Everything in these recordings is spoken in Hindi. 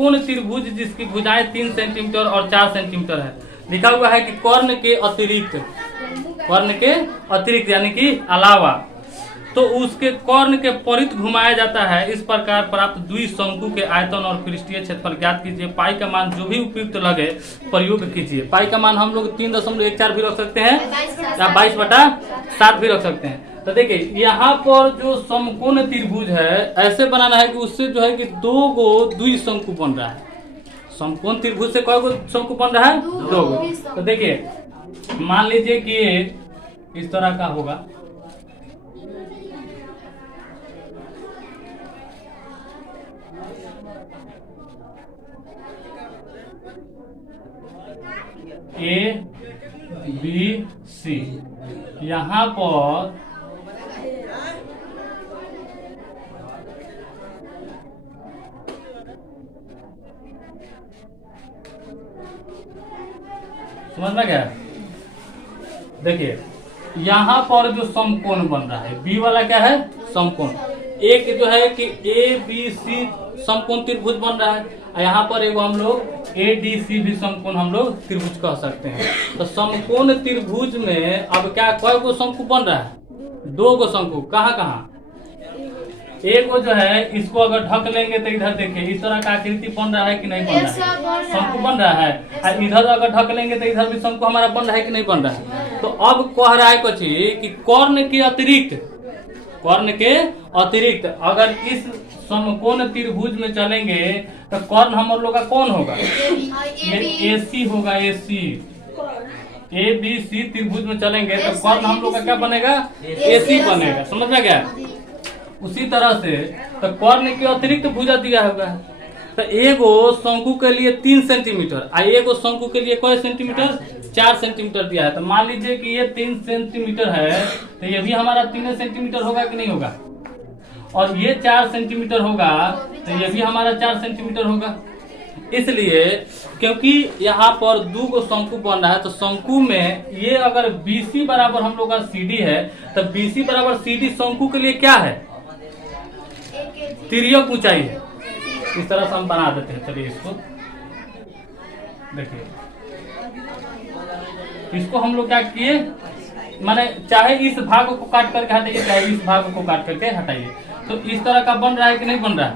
समकोण त्रिभुज जिसकी भुजाएं 3 सेंटीमीटर और 4 सेंटीमीटर है। लिखा हुआ है कि कर्ण के अतिरिक्त यानी कि अलावा, तो उसके कर्ण के परित घुमाया जाता है। इस प्रकार प्राप्त द्विशंकु के आयतन और पृष्ठीय क्षेत्रफल ज्ञात कीजिए। पाई का मान जो भी उपयुक्त लगे प्रयोग कीजिए। पाई का मान हम लोग 3.14 भी रख सकते हैं या 22/7 भी रख सकते हैं। तो देखिए यहाँ पर जो समकोण त्रिभुज है ऐसे बनाना है कि उससे जो है कि 2 गो द्विशंकु बन रहा है। समकोण त्रिभुज से कई गो शंकु बन रहा है? 2 गो। तो देखिए मान लीजिए कि इस तरह का होगा, ABC। यहाँ पर समझ में गया? देखिए यहाँ पर जो समकोण बन रहा है बी वाला क्या है? समकोण। एक जो है कि ABC समकोण त्रिभुज बन रहा है, यहाँ पर एगो हम लोग ADC भी समकोण हम लोग त्रिभुज कह सकते हैं। तो समकोण त्रिभुज में अब क्या कई गो शंकु बन रहा है? 2 गो शंकु। कहाँ कहाँ? एक वो जो है इसको अगर ढक लेंगे तो इधर देखिए इस तरह का आकृति बन रहा है कि नहीं बन रहा है? शंकु बन रहा है। और इधर अगर ढक लेंगे तो इधर भी शंकु हमारा बन रहा है कि नहीं बन रहा है? तो अब कह रहा है कुछ कि कर्ण के अतिरिक्त अगर इस समकोण त्रिभुज में चलेंगे तो कर्ण हम लोग का कौन होगा? ये AC होगा। ABC त्रिभुज में चलेंगे तो कर्ण हम लोग का क्या बनेगा? AC बनेगा। समझ में गया? उसी तरह से तो कर्ण के अतिरिक्त भुजा दिया होगा। तो एगो शंकु के लिए 3 सेंटीमीटर और एगो शंकु के लिए कई सेंटीमीटर? 4 सेंटीमीटर दिया है। तो मान लीजिए कि ये 3 सेंटीमीटर है तो ये भी हमारा 3 सेंटीमीटर होगा कि नहीं होगा? और ये 4 सेंटीमीटर होगा तो ये भी हमारा 4 सेंटीमीटर होगा। इसलिए क्योंकि यहाँ पर 2 गो शंकु बन रहा है तो शंकु में ये अगर BC बराबर हम लोग का CD है तो BC बराबर CD शंकु के लिए क्या है? तिर्यक ऊंचाई है। इस तरह से हम बना देते हैं। चलिए इसको देखिए, इसको हम लोग क्या किए, माने चाहे इस भाग को काट करके हटाइए चाहे इस भाग को काट करके हटाइए, तो इस तरह का बन रहा है कि नहीं बन रहा है?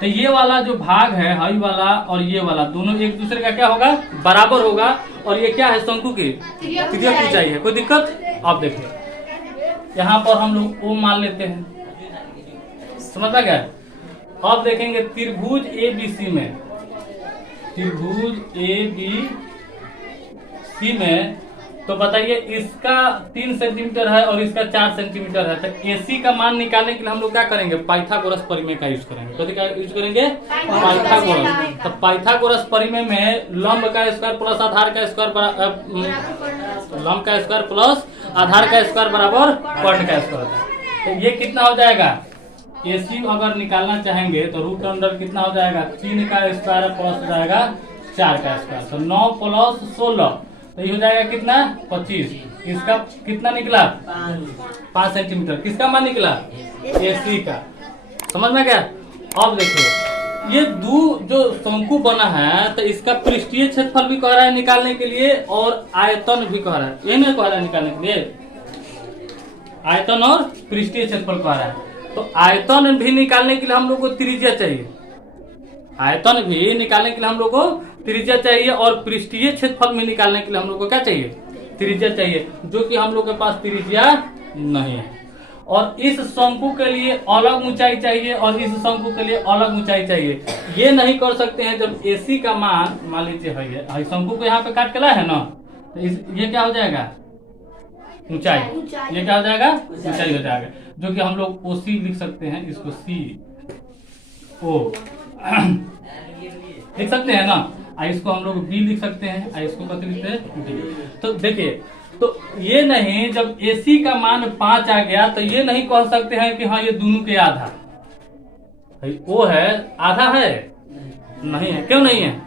तो ये वाला जो भाग है हाई वाला और ये वाला दोनों एक दूसरे का क्या होगा? बराबर होगा। और ये क्या है? शंकु की तिर्यक ऊंचाई है। कोई दिक्कत? आप देखिए यहाँ पर हम लोग O मान लेते हैं। समझ में गया? अब देखेंगे त्रिभुज ABC में, तो बताइए इसका 3 सेंटीमीटर है और इसका 4 सेंटीमीटर है। तो AC का मान निकालने के लिए हम लोग क्या करेंगे? पाइथागोरस प्रमेय का यूज करेंगे। तो क्या यूज करेंगे? पाइथागोरस। तो पाइथागोरस प्रमेय में लंब का स्क्वायर प्लस आधार का स्क्वायर लंब का स्क्वायर प्लस आधार का स्क्वायर बराबर कर्ण का स्क्वायर। तो ये कितना हो जाएगा? AC अगर निकालना चाहेंगे तो रूट अंडर कितना हो जाएगा? 3 का स्क्वायर प्लस हो जाएगा 4 का स्क्वायर। तो 9 + 16 तो ये हो जाएगा कितना? 25। इसका कितना निकला? 5 सेंटीमीटर। किसका मान निकला? AC का। समझ में गया? अब देखिए ये 2 जो शंकु बना है तो इसका पृष्ठीय क्षेत्रफल भी कह रहा है निकालने के लिए और आयतन भी कह रहा है। ये नहीं कह रहा है निकालने के लिए, आयतन और पृष्ठीय क्षेत्रफल कह रहा है। तो आयतन भी निकालने के लिए हम लोग को त्रिज्या चाहिए। आयतन भी निकालने के लिए हम लोग को त्रिज्या चाहिए और पृष्ठीय क्षेत्रफल में निकालने के लिए हम लोग को क्या चाहिए? त्रिज्या चाहिए, जो कि हम लोग के पास त्रिज्या नहीं है। और इस शंकु के लिए अलग ऊंचाई चाहिए और इस शंकु के लिए अलग ऊंचाई चाहिए। ये नहीं कर सकते हैं जब AC का मान लीजिए है शंकु को यहाँ पे काट के लाए है ना, तो ये क्या हो जाएगा? ऊंचाई। ये क्या हो जाएगा? ऊंचाई हो जाएगा, जो कि हम लोग OC लिख सकते हैं। इसको CO लिख सकते हैं ना। इसको हम लोग B लिख सकते हैं। इसको कैसे लिखते हैं? D। तो देखिए तो ये नहीं, जब AC का मान 5 आ गया तो ये नहीं कह सकते हैं कि हाँ ये दोनों के आधा वो है, आधा है नहीं है। क्यों नहीं है?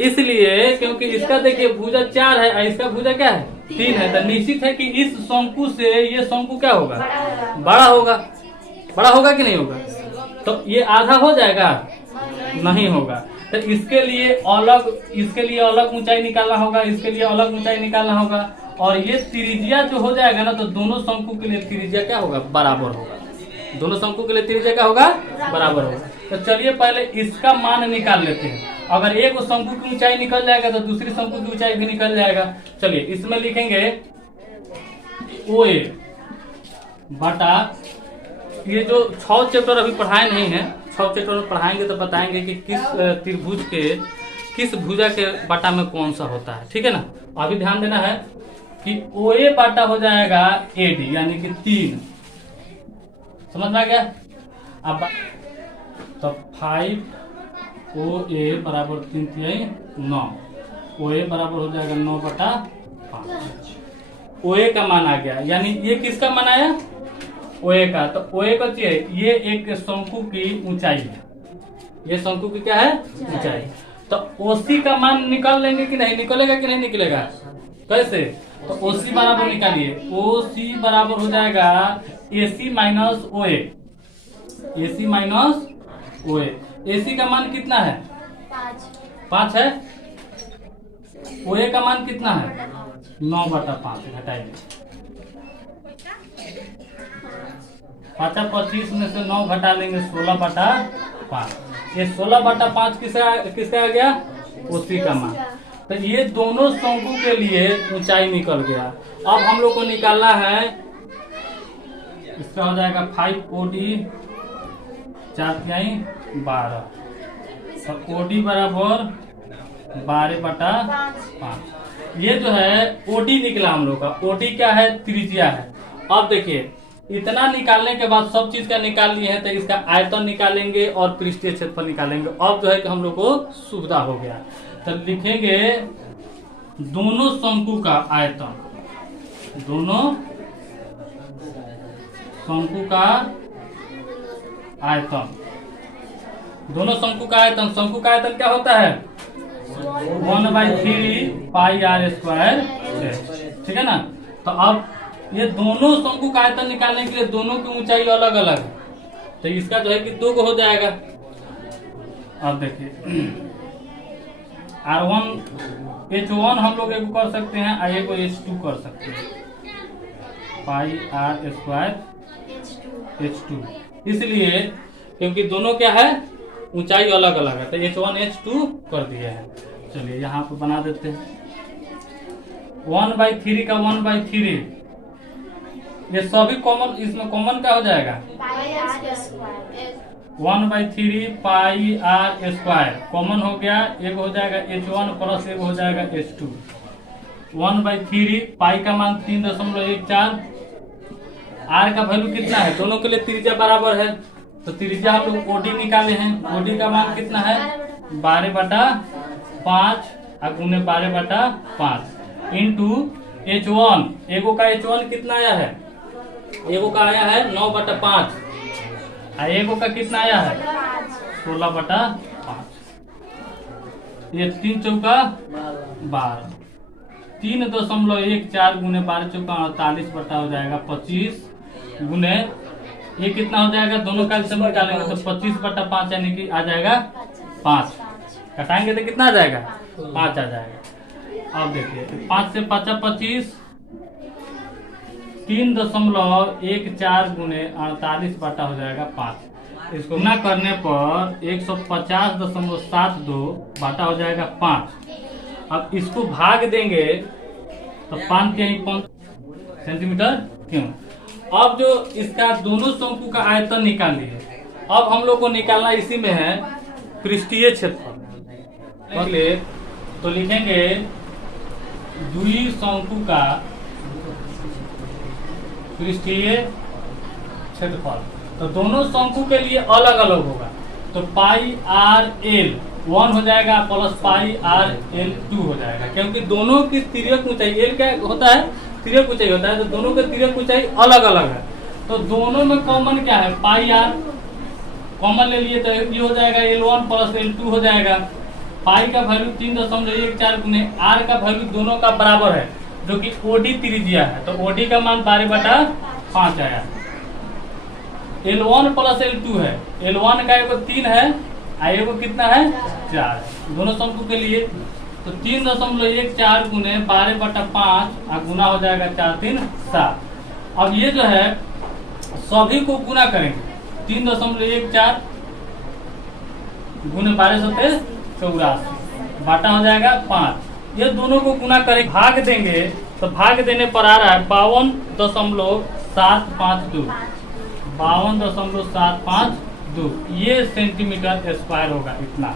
इसलिए क्योंकि इसका देखिए भुजा 4 है और इसका भुजा क्या है? 3 है। तो निश्चित है कि इस शंकु से ये शंकु क्या होगा? बड़ा होगा। बड़ा होगा कि नहीं होगा? तो ये आधा हो जाएगा। नहीं होगा। तो इसके लिए अलग ऊंचाई निकालना होगा, इसके लिए अलग ऊंचाई निकालना होगा। और ये त्रिज्या जो हो जाएगा ना, तो दोनों शंकु के लिए त्रिज्या क्या होगा, बराबर होगा। दोनों शंकु के लिए त्रिज्या क्या होगा, बराबर होगा। तो चलिए पहले इसका मान निकाल लेते हैं। अगर एक शंकु की ऊंचाई निकल जाएगा तो दूसरी शंकु की ऊंचाई भी निकल जाएगा। चलिए इसमें लिखेंगे OA बटा, ये जो 6 चैप्टर अभी पढ़ाए नहीं है, 6 चैप्टर में पढ़ाएंगे तो बताएंगे कि किस त्रिभुज के किस भुजा के बटा में कौन सा होता है, ठीक है ना। अभी ध्यान देना है कि OA बटा हो जाएगा AD, यानी कि 3। समझ में आ गया। अब तो 5OA बराबर 3/9, OA बराबर हो जाएगा 9/5। OA का मान आ गया, यानी ये किसका मान आया, OA का। तो OA का ये एक शंकु की ऊंचाई है, ये शंकु की क्या है, ऊंचाई। तो OC का मान निकाल लेंगे कि नहीं, निकलेगा कि नहीं निकलेगा, कैसे। तो OC बराबर निकालिए, OC बराबर हो जाएगा AC minus OA, AC minus OA। AC का मान कितना है, 5 है। OA का मान कितना है, 9/5। घटाइए, 5/25 में से 9 घटा लेंगे, 16/5। ये 16/5 किसका आ गया, OC का मान। तो ये दोनों शंकु के लिए ऊंचाई निकल गया। अब हम लोग को निकालना है, इसका हो जाएगा 5OD 4/12, और OD बराबर 12/5। ये जो है OD निकला हम लोग का। OD क्या है, त्रिज्या है। अब देखिए इतना निकालने के बाद सब चीज का निकाल लिए हैं, तो इसका आयतन निकालेंगे और पृष्ठीय क्षेत्रफल निकालेंगे। अब जो है कि हम लोग को सुविधा हो गया। तो लिखेंगे दोनों शंकु का आयतन, दोनों शंकु का आयतन, दोनों शंकु का आयतन। शंकु का आयतन क्या होता है, 1/3 πr², ठीक है ना। तो अब ये दोनों शंकु का आयतन निकालने के लिए दोनों की ऊंचाई अलग अलग है, तो इसका जो है कि 2 हो जाएगा। अब देखिए H1 हम लोग एक कर सकते हैं और एक H2 कर सकते हैं, πr² H2, इसलिए क्योंकि दोनों क्या है, ऊंचाई अलग अलग है, तो H1 H2 कर दिए हैं। चलिए यहाँ पे बना देते हैं। 1/3 का 1/3, ये सभी कॉमन, इसमें कॉमन क्या हो जाएगा, 1/3 πr² कॉमन हो गया। एक हो जाएगा H1 प्लस एक हो जाएगा H2। 1/3 पाई का मान 3.14, R का वैल्यू कितना है, दोनों के लिए त्रिज्या बराबर है, तो त्रिज्या हम लोग OD निकाले हैं। OD का मान कितना है, 12/5 और गुने 12/5 इंटू H1। एगो का H1 कितना आया है, एगो का आया है 9/5, और एगो का कितना आया है, 16/5। ये 3 चौका 12, 3.14 गुने 12 चौका 48 बटा हो जाएगा 25 गुने, ये कितना हो जाएगा, दोनों का निकालेंगे तो 25/5 यानी कि आ जाएगा 5। घटाएंगे तो कितना आ जाएगा, 5 आ जाएगा। अब देखिए 5 से 5 25, 3.14 गुने 48 बटा हो जाएगा 5। इसको गुना करने पर 150.72 बटा हो जाएगा 5। अब इसको भाग देंगे तो 5 सेंटीमीटर क्यों। अब जो इसका दोनों शंकु का आयतन निकाल लिए, अब हम लोग को निकालना इसी में है पृष्ठीय क्षेत्रफल। तो लिखेंगे द्विशंकु का पृष्ठीय क्षेत्रफल। तो दोनों शंकु के लिए अलग अलग होगा, तो πr_l 1 हो जाएगा प्लस πr_l 2 हो जाएगा, क्योंकि दोनों की तिर्यक ऊंचाई l क्या होता है, तिर्यक ऊंचाई होता है, तो दोनों के तिर्यक ऊंचाई अलग अलग है। तो दोनों में कॉमन क्या है, πr कॉमन ले लिए तो ये हो जाएगा L1 प्लस L2 हो जाएगा। पाई का वैल्यू 3.14 गुने r का वैल्यू दोनों का बराबर है, जो कि OD त्रिज्या है, तो OD का मान 12/5 आया। L1 प्लस L2 है, L1 का एगो 3 है, आगे को कितना है 4, दोनों शंकु के लिए। तो 3.14 गुने 12/5 और गुना हो जाएगा 4 3 7। अब ये जो है सभी को गुना करेंगे, 3.14 गुने 1284 बाटा हो जाएगा 5। ये दोनों को गुना करेंगे, भाग देंगे तो भाग देने पर आ रहा है 52.752, 52.752 ये सेंटीमीटर स्क्वायर होगा इतना।